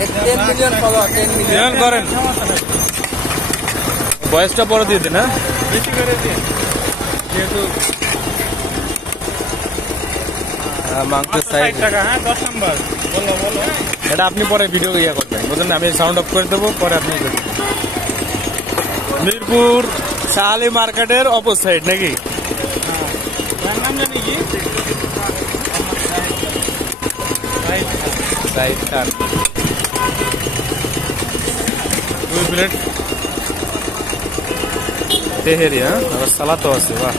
10 million follower, 10 million করেন। বয়সটা পরে দিয়ে দিন, হ্যাঁ বেশি করে দিন যেহেতু মাংসের সাইজ টাকা। হ্যাঁ 10 নম্বর বলো বলো। এটা আপনি পরে ভিডিও ইয়ে করবেন, বুঝলেন, আমি সাউন্ড অফ করে দেবো, পরে আপনি করবেন। মিরপুর শাহালি মার্কেটের অপর সাইড নাকি? নাম জানি কি? সাইড খান 2 প্লেট তেহেরি, হ্যাঁ আবার সালাদও আছে, বাহ।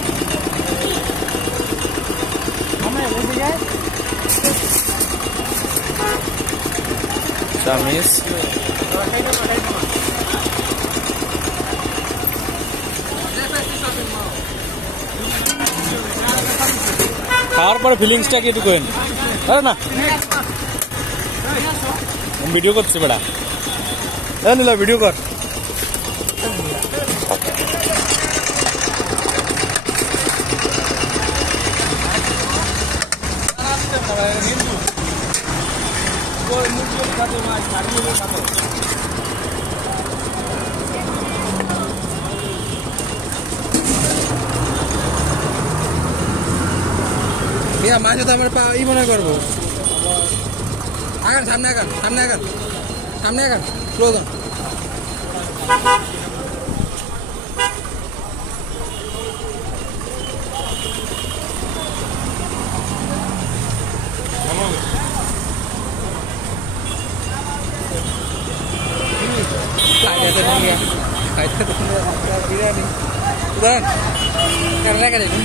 চামিচ খাওয়ার পরে ফিলিংসটা কি একটু কেন? আরে না ভিডিও করছি বেড়া, নিল ভিডিও কর। মাঝে তো আমরা ই মনে করবো। আগান সামনে, আগান সামনে, আগান সামনে, আগান স্লোগান।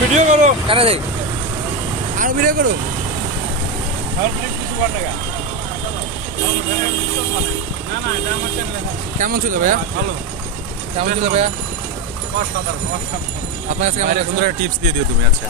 ভিডিও করো, কারা দেখ আরো ভিডিও করো। কেমন ছিল ভাইয়া? ভালো। কেমন ছিল ভাইয়া? আপনার কাছে কেমন সুন্দর টিপস দিয়ে দিও তুমি, আচ্ছা।